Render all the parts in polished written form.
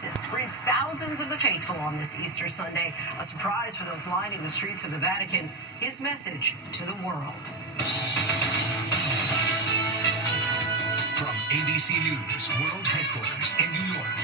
Greets thousands of the faithful on this Easter Sunday. A surprise for those lining the streets of the Vatican. His message to the world. From ABC News World Headquarters in New York,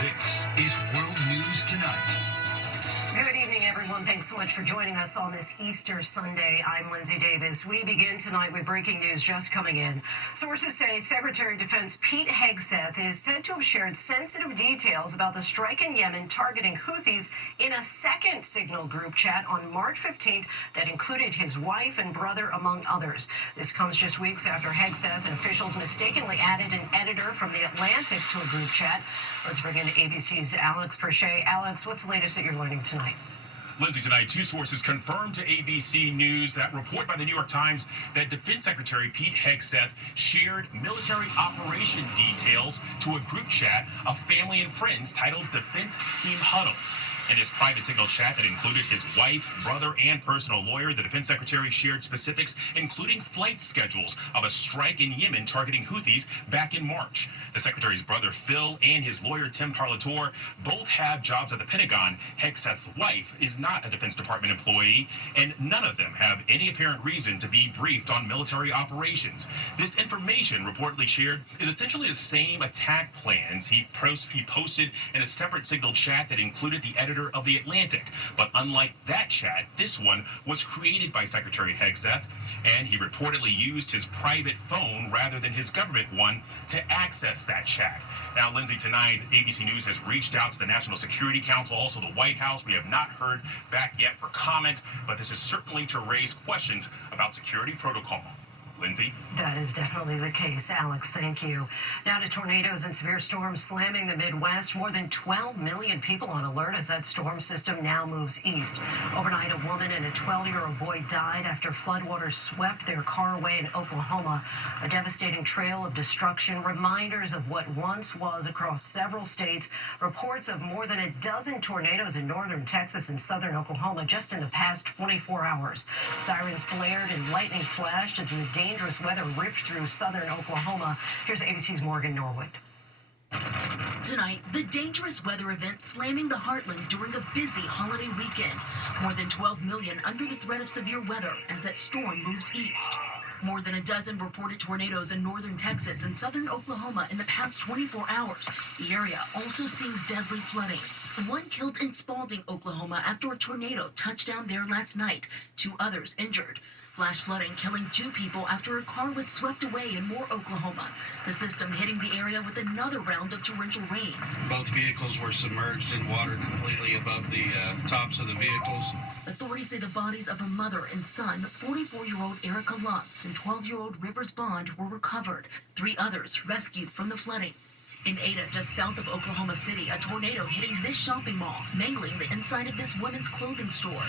this is World News Tonight. Good evening, everyone. Thanks so much for joining us on this Easter Sunday. I'm Lindsay Davis. We begin tonight with breaking news just coming in. Sources say Secretary of Defense Pete Hegseth is said to have shared sensitive details about the strike in Yemen targeting Houthis in a second Signal group chat on March 15th that included his wife and brother, among others. This comes just weeks after Hegseth and officials mistakenly added an editor from The Atlantic to a group chat. Let's bring in ABC's Alex Perche. Alex, what's the latest that you're learning tonight? Lindsay, tonight, two sources confirmed to ABC News that report by the New York Times that Defense Secretary Pete Hegseth shared military operation details to a group chat of family and friends titled Defense Team Huddle. In his private Signal chat that included his wife, brother, and personal lawyer, the defense secretary shared specifics, including flight schedules of a strike in Yemen targeting Houthis back in March. The secretary's brother, Phil, and his lawyer, Tim Parlatore, both have jobs at the Pentagon. Hegseth's wife is not a Defense Department employee, and none of them have any apparent reason to be briefed on military operations. This information reportedly shared is essentially the same attack plans he posted in a separate Signal chat that included the editor of The Atlantic. But unlike that chat, this one was created by Secretary Hegseth, and he reportedly used his private phone rather than his government one to access that chat. Now, Lindsay, tonight, ABC News has reached out to the National Security Council, also the White House. We have not heard back yet for comment, but this is certainly to raise questions about security protocol. Lindsay? That is definitely the case. Alex, thank you. Now to tornadoes and severe storms slamming the Midwest. More than 12 million people on alert as that storm system now moves east. Overnight, a woman and a 12-year-old boy died after floodwaters swept their car away in Oklahoma. A devastating trail of destruction, reminders of what once was across several states. Reports of more than a dozen tornadoes in northern Texas and southern Oklahoma just in the past 24 hours. Sirens blared and lightning flashed as the dangerous weather ripped through southern Oklahoma. Here's ABC's Morgan Norwood. Tonight, the dangerous weather event slamming the heartland during a busy holiday weekend. More than 12 million under the threat of severe weather as that storm moves east. More than a dozen reported tornadoes in northern Texas and southern Oklahoma in the past 24 hours. The area also seeing deadly flooding. One killed in Spalding, Oklahoma after a tornado touched down there last night. 2 others injured. Flash flooding killing 2 people after a car was swept away in Moore, Oklahoma. The system hitting the area with another round of torrential rain. Both vehicles were submerged in water completely above the tops of the vehicles. Authorities say the bodies of her mother and son, 44-year-old Erica Lutz and 12-year-old Rivers Bond, were recovered. 3 others rescued from the flooding. In Ada, just south of Oklahoma City, a tornado hitting this shopping mall, mangling the inside of this women's clothing store.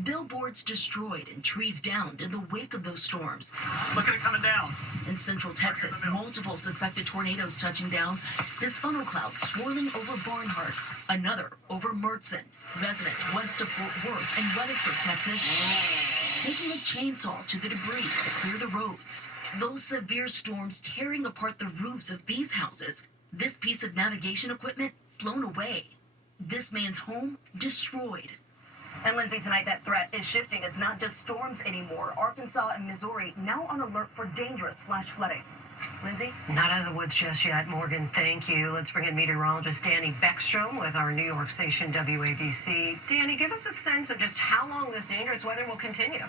Billboards destroyed and trees downed in the wake of those storms. Look at it coming down. In central Texas, multiple suspected tornadoes touching down. This funnel cloud swirling over Barnhart, another over Mertzen. Residents west of Fort Worth and Weatherford, Texas, taking a chainsaw to the debris to clear the roads. Those severe storms tearing apart the roofs of these houses. This piece of navigation equipment blown away. This man's home destroyed. And Lindsay, tonight that threat is shifting. It's not just storms anymore. Arkansas and Missouri now on alert for dangerous flash flooding. Lindsay? Not out of the woods just yet, Morgan. Thank you. Let's bring in meteorologist Danny Beckstrom with our New York station WABC. Danny, give us a sense of just how long this dangerous weather will continue.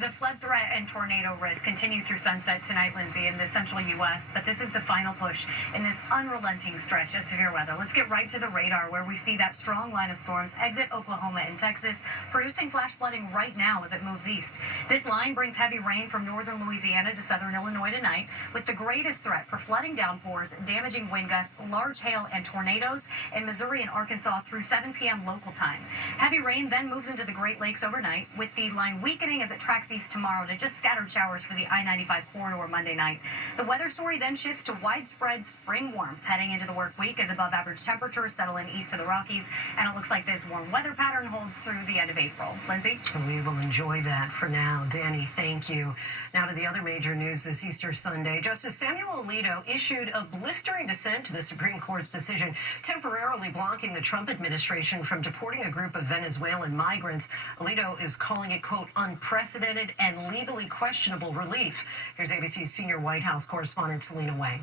The flood threat and tornado risk continue through sunset tonight, Lindsay, in the central U.S., but this is the final push in this unrelenting stretch of severe weather. Let's get right to the radar where we see that strong line of storms exit Oklahoma and Texas, producing flash flooding right now as it moves east. This line brings heavy rain from northern Louisiana to southern Illinois tonight, with the greatest threat for flooding downpours, damaging wind gusts, large hail, and tornadoes in Missouri and Arkansas through 7 p.m. local time. Heavy rain then moves into the Great Lakes overnight, with the line weakening as it tracks tracks east tomorrow to just scattered showers for the I-95 corridor Monday night. The weather story then shifts to widespread spring warmth heading into the work week as above average temperatures settle in east of the Rockies, and it looks like this warm weather pattern holds through the end of April. Lindsay? We will enjoy that for now. Danny, thank you. Now to the other major news this Easter Sunday. Justice Samuel Alito issued a blistering dissent to the Supreme Court's decision temporarily blocking the Trump administration from deporting a group of Venezuelan migrants. Alito is calling it, quote, unprecedented and legally questionable relief. Here's ABC's senior White House correspondent Selena Wang.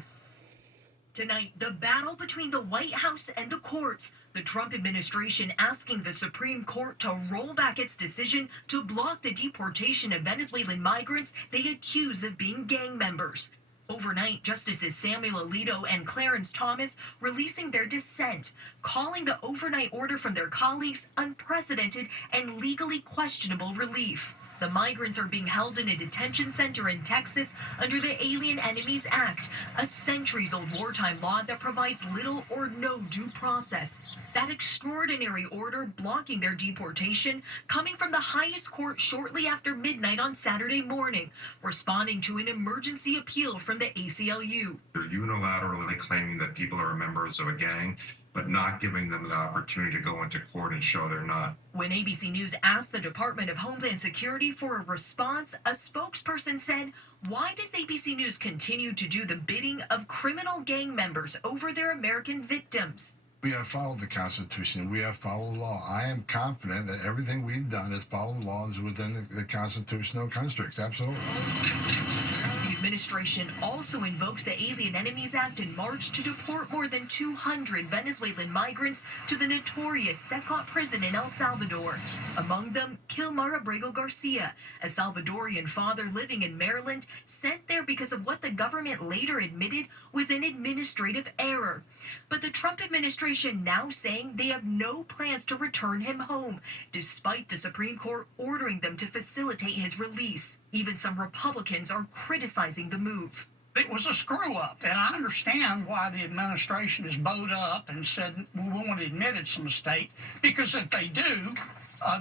Tonight, the battle between the White House and the courts. The Trump administration asking the Supreme Court to roll back its decision to block the deportation of Venezuelan migrants they accuse of being gang members. Overnight, Justices Samuel Alito and Clarence Thomas releasing their dissent, calling the overnight order from their colleagues unprecedented and legally questionable relief. The migrants are being held in a detention center in Texas under the Alien Enemies Act, a centuries-old wartime law that provides little or no due process. That extraordinary order blocking their deportation coming from the highest court shortly after midnight on Saturday morning, responding to an emergency appeal from the ACLU. They're unilaterally claiming that people are members of a gang, but not giving them the opportunity to go into court and show they're not. When ABC News asked the Department of Homeland Security for a response, a spokesperson said, "Why does ABC News continue to do the bidding of criminal gang members over their American victims?" We have followed the Constitution. We have followed the law. I am confident that everything we've done is followed laws within the constitutional constructs. Absolutely. The administration also invoked the Alien Enemies Act in March to deport more than 200 Venezuelan migrants to the notorious Secot prison in El Salvador. Among them, Kilmar Abrego Garcia, a Salvadorian father living in Maryland, sent there because of what the government later admitted was an administrative error. But the Trump administration now saying they have no plans to return him home, despite the Supreme Court ordering them to facilitate his release. Even some Republicans are criticizing the move. It was a screw-up, and I understand why the administration is bowed up and said we won't admit it's a mistake, because if they do,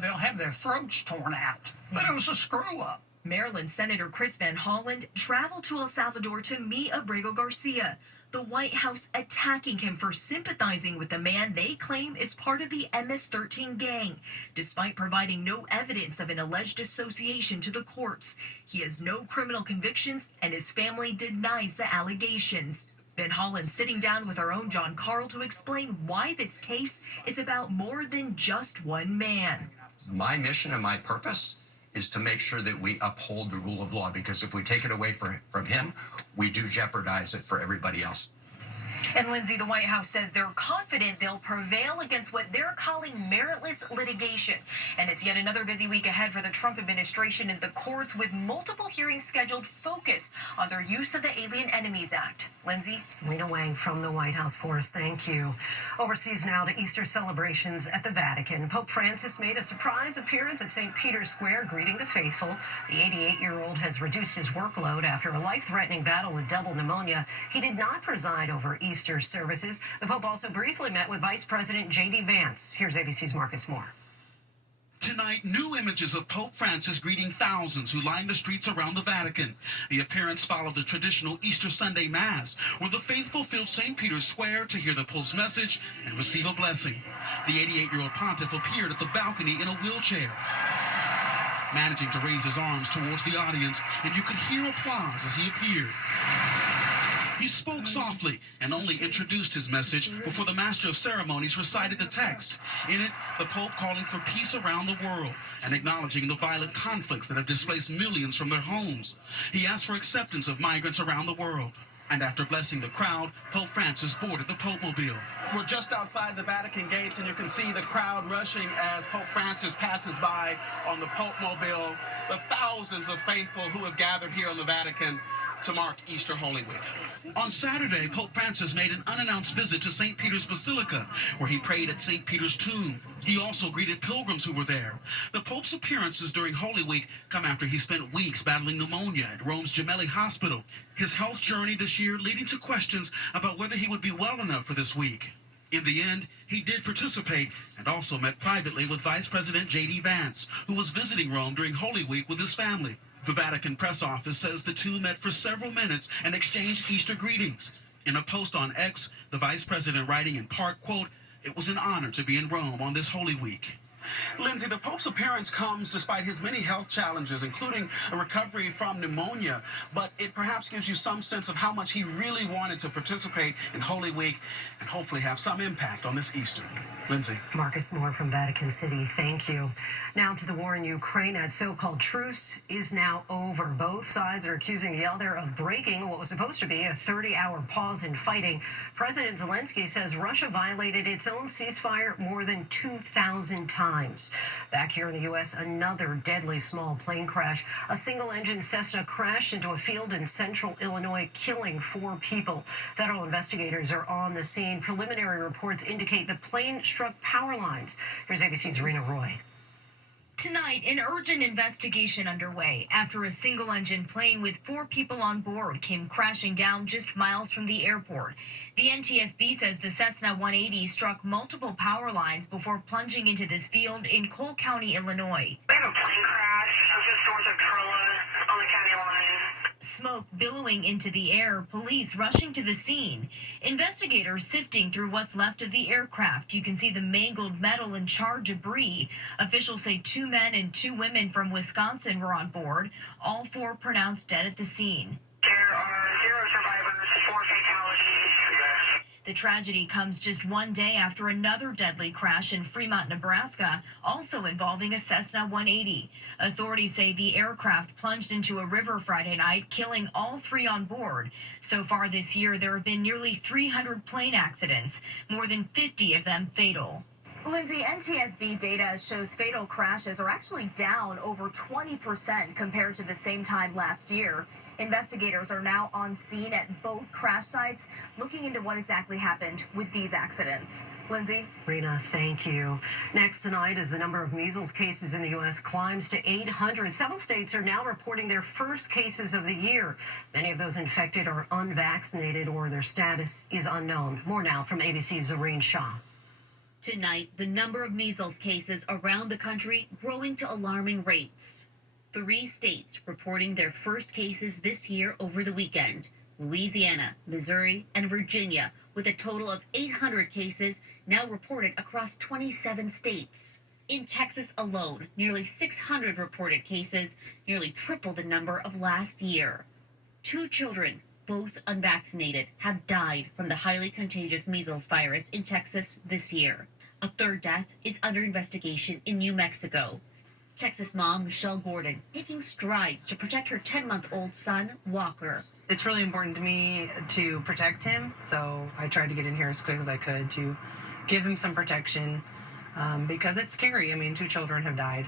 they'll have their throats torn out. But it was a screw-up. Maryland Senator Chris Van Hollen traveled to El Salvador to meet Abrego Garcia, the White House attacking him for sympathizing with the man they claim is part of the MS-13 gang, despite providing no evidence of an alleged association to the courts. He has no criminal convictions, and his family denies the allegations. Van Hollen sitting down with our own John Carl to explain why this case is about more than just one man. My mission and my purpose is to make sure that we uphold the rule of law, because if we take it away from him, we do jeopardize it for everybody else. And Lindsay, the White House says they're confident they'll prevail against what they're calling meritless litigation. And it's yet another busy week ahead for the Trump administration in the courts, with multiple hearings scheduled focused on their use of the Alien Enemies Act. Lindsay? Selena Wang from the White House for us. Thank you. Overseas now to Easter celebrations at the Vatican. Pope Francis made a surprise appearance at St. Peter's Square greeting the faithful. The 88-year-old has reduced his workload after a life-threatening battle with double pneumonia. He did not preside over Easter services. The Pope also briefly met with Vice President J.D. Vance. Here's ABC's Marcus Moore. Tonight, new images of Pope Francis greeting thousands who line the streets around the Vatican. The appearance followed the traditional Easter Sunday Mass, where the faithful filled St. Peter's Square to hear the Pope's message and receive a blessing. The 88-year-old pontiff appeared at the balcony in a wheelchair, managing to raise his arms towards the audience, and you could hear applause as he appeared. He spoke softly and only introduced his message before the Master of Ceremonies recited the text. In it, the Pope calling for peace around the world and acknowledging the violent conflicts that have displaced millions from their homes. He asked for acceptance of migrants around the world. And after blessing the crowd, Pope Francis boarded the Pope-mobile. We're just outside the Vatican gates, and you can see the crowd rushing as Pope Francis passes by on the Pope-mobile. The thousands of faithful who have gathered here in the Vatican to mark Easter Holy Week. On Saturday, Pope Francis made an unannounced visit to St. Peter's Basilica, where he prayed at St. Peter's tomb. He also greeted pilgrims who were there. The Pope's appearances during Holy Week come after he spent weeks battling pneumonia at Rome's Gemelli Hospital. His health journey this year leading to questions about whether he would be well enough for this week. In the end, he did participate and also met privately with Vice President J.D. Vance, who was visiting Rome during Holy Week with his family. The Vatican press office says the two met for several minutes and exchanged Easter greetings. In a post on X, the vice president writing in part, quote, "It was an honor to be in Rome on this Holy Week." Lindsay, the Pope's appearance comes despite his many health challenges, including a recovery from pneumonia, but it perhaps gives you some sense of how much he really wanted to participate in Holy Week and hopefully have some impact on this Easter. Lindsay. Marcus Moore from Vatican City, thank you. Now to the war in Ukraine. That so-called truce is now over. Both sides are accusing the other of breaking what was supposed to be a 30-hour pause in fighting. President Zelensky says Russia violated its own ceasefire more than 2,000 times. Back here in the U.S., another deadly small plane crash. A single-engine Cessna crashed into a field in central Illinois, killing 4 people. Federal investigators are on the scene. Preliminary reports indicate the plane struck power lines. Here's ABC's Rena Roy. Tonight, an urgent investigation underway after a single-engine plane with 4 people on board came crashing down just miles from the airport. The NTSB says the Cessna 180 struck multiple power lines before plunging into this field in Cole County, Illinois. We have a plane crash just north of Trilla on the county line. Smoke billowing into the air, police rushing to the scene. Investigators sifting through what's left of the aircraft. You can see the mangled metal and charred debris. Officials say 2 men and 2 women from Wisconsin were on board. All 4 pronounced dead at the scene. There are 0 survivors, 4 fatalities. The tragedy comes just one day after another deadly crash in Fremont, Nebraska, also involving a Cessna 180. Authorities say the aircraft plunged into a river Friday night, killing all 3 on board. So far this year, there have been nearly 300 plane accidents, more than 50 of them fatal. Lindsay, NTSB data shows fatal crashes are actually down over 20% compared to the same time last year. Investigators are now on scene at both crash sites, looking into what exactly happened with these accidents. Lindsay? Rena, thank you. Next tonight, as the number of measles cases in the U.S. climbs to 800, several states are now reporting their first cases of the year. Many of those infected are unvaccinated or their status is unknown. More now from ABC's Zareen Shah. Tonight, the number of measles cases around the country growing to alarming rates. 3 states reporting their first cases this year over the weekend: Louisiana, Missouri, and Virginia, with a total of 800 cases now reported across 27 states. In Texas alone, nearly 600 reported cases, nearly triple the number of last year. 2 children, both unvaccinated, have died from the highly contagious measles virus in Texas this year. A 3rd death is under investigation in New Mexico. Texas mom Michelle Gordon taking strides to protect her 10-month-old son, Walker. It's really important to me to protect him, so I tried to get in here as quick as I could to give him some protection, because it's scary. I mean, 2 children have died,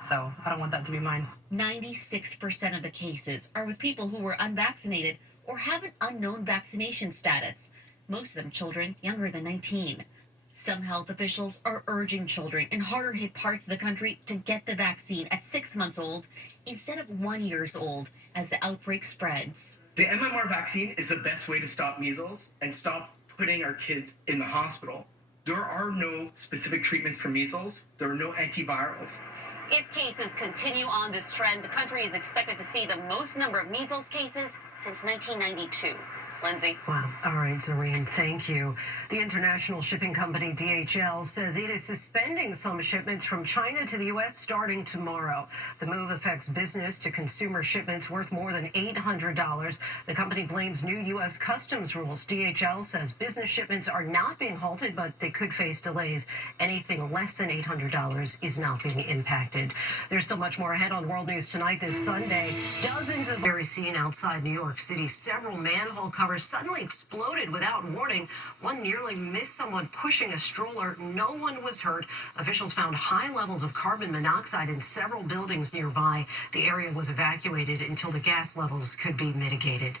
so I don't want that to be mine. 96% of the cases are with people who were unvaccinated or have an unknown vaccination status, most of them children younger than 19. Some health officials are urging children in harder-hit parts of the country to get the vaccine at 6 months old instead of 1 year old as the outbreak spreads. The MMR vaccine is the best way to stop measles and stop putting our kids in the hospital. There are no specific treatments for measles. There are no antivirals. If cases continue on this trend, the country is expected to see the most number of measles cases since 1992. Lindsay. Wow. All right, Zareen, thank you. The international shipping company DHL says it is suspending some shipments from China to the U.S. starting tomorrow. The move affects business to consumer shipments worth more than $800. The company blames new U.S. customs rules. DHL says business shipments are not being halted, but they could face delays. Anything less than $800 is not being impacted. There's still much more ahead on World News Tonight this Sunday. Dozens of very seen outside New York City. Several manhole covers suddenly exploded without warning. One nearly missed someone pushing a stroller. No one was hurt. Officials found high levels of carbon monoxide in several buildings nearby. The area was evacuated until the gas levels could be mitigated.